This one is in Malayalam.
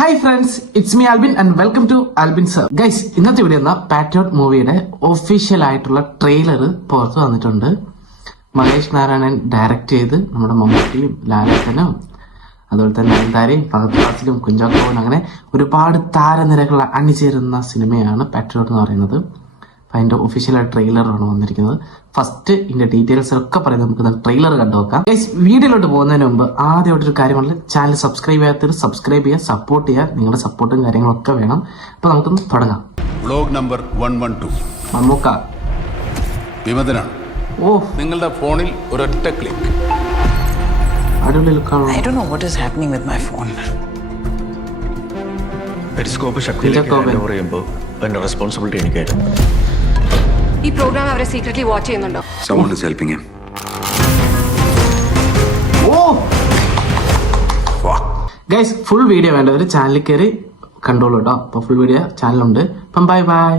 Hi friends, it's me Albin and welcome to Albin sir. Guys, ഇന്നത്തെ വീഡിയോ എന്ന പാട്രിയോട്ട് മൂവിയുടെ ഒഫീഷ്യൽ ആയിട്ടുള്ള ട്രെയിലർ പുറത്തു വന്നിട്ടുണ്ട്. മഹേഷ് നാരായണൻ ഡയറക്ട് ചെയ്ത് നമ്മുടെ മമ്മൂട്ടിയും ലാലേട്ടനും അതുപോലെ തന്നെ നയൻതാരയും ഫഹദ് ഫാസിലും കുഞ്ചാക്കോവും അങ്ങനെ ഒരുപാട് താരനിരകൾ അണിചേരുന്ന സിനിമയാണ് പാട്രിയോട്ട് എന്ന് പറയുന്നത്. അതിന്റെ ഒഫീഷ്യൽ ട്രെയിലറാണ് വന്നിരിക്കുന്നത്. ഫസ്റ്റ് ഇതിന്റെ ഡീറ്റെയിൽസ് ഒക്കെ പറയുന്നത് നമുക്ക് ട്രെയിലർ കണ്ടു നോക്കാം. വീഡിയോയിലോട്ട് പോകുന്നതിന് മുമ്പ് ആദ്യമായിട്ടൊരു കാര്യമാണ്, ചാനൽ സബ്സ്ക്രൈബ് ചെയ്യാത്തവർ സബ്സ്ക്രൈബ് ചെയ്യുക, സപ്പോർട്ട് ചെയ്യുക. നിങ്ങളുടെ സപ്പോർട്ടും കാര്യങ്ങളൊക്കെ വേണം. അപ്പൊ നമുക്കൊന്ന് തുടങ്ങാം. വ്ലോഗ് നമ്പർ 112 മമ്മൂക്ക വിമതനാണ്. നിങ്ങളുടെ ഫോണിൽ ഒരൊറ്റ ക്ലിക്ക്. അടിപൊളി ലുക്കാണോ? I don't know what is happening with my phone. Periscope ശക്തിയിലേക്ക് ഹാൻഡ് ഓവർ ചെയ്യുമ്പോൾ അതിന്റെ റെസ്പോൺസിബിലിറ്റി എനിക്കായിരുന്നു. ഈ പ്രോഗ്രാം അവരെ സീക്രട്ട്ലി വാച്ച് ചെയ്യുന്നുണ്ടോ? Someone is helping him. Guys, full video വേണ്ടവര് ചാനലിൽ കയറി കണ്ടോളൂ കേട്ടോ. അപ്പൊ ഫുൾ വീഡിയോ ചാനലുണ്ട്. അപ്പം ബൈ ബൈ.